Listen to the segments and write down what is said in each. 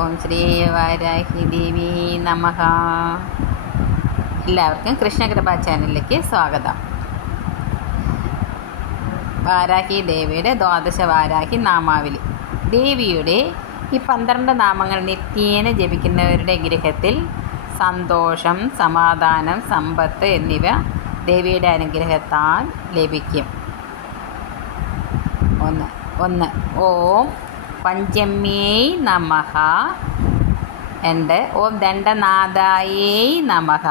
ഓം ശ്രീ വാരാഹി ദേവി നമഹ എല്ലാവർക്കും കൃഷ്ണകൃപ ചാനലിലേക്ക് സ്വാഗതം. വാരാഹി ദേവിയുടെ ദ്വാദശ വാരാഹി നാമാവലി. ദേവിയുടെ ഈ പന്ത്രണ്ട് നാമങ്ങൾ നിത്യേന ജപിക്കുന്നവരുടെ ഗൃഹത്തിൽ സന്തോഷം സമാധാനം സമ്പത്ത് എന്നിവ ദേവിയുടെ അനുഗ്രഹത്താൽ ലഭിക്കും. ഒന്ന് ഒന്ന് ഓം പഞ്ചമ്യേ നമഃ. എന്റെ ഓം ദണ്ഡനാഥായേ നമഃ.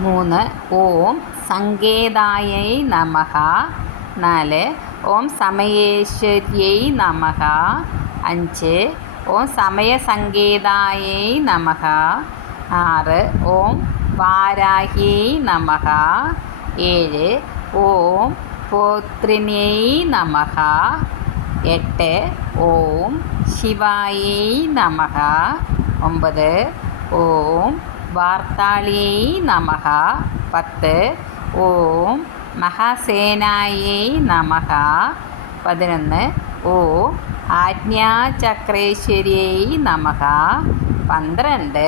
മൂന്ന് ഓം സങ്കേതായൈ നമഃ. നാല് ഓം സമയേശ്വര്യൈ നമഃ. അഞ്ച് ഓം സമയസങ്കേതായൈ നമഹ ആറ് ഓം വാരാഹ്യൈ നമഹ ഏഴ് ഓം പോത്രിന്യൈ നമഃ എട്ട് ഓം ശിവായൈ നമഃ ഒമ്പത് ഓം വാർത്താളിയൈ നമഃ പത്ത് ഓം മഹാസേനായൈ നമഃ പതിനൊന്ന് ഓം ആജ്ഞാചക്രേശ്വര്യൈ നമഃ പന്ത്രണ്ട്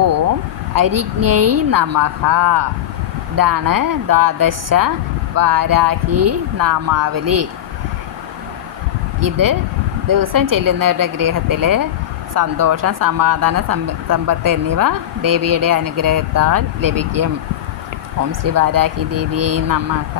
ഓം അരിജ്ഞൈ നമഃ ഇതാണ് ദ്വാദശ വാരാഹി നാമാവലി. ഇത് ദിവസം ചെല്ലുന്നവരുടെ ഗ്രഹത്തിൽ സന്തോഷം സമാധാന സമ്പത്ത് എന്നിവ ദേവിയുടെ അനുഗ്രഹത്താൽ ലഭിക്കും. ഓം ശ്രീ വാരാഹി ദേവിയെ നമഃ.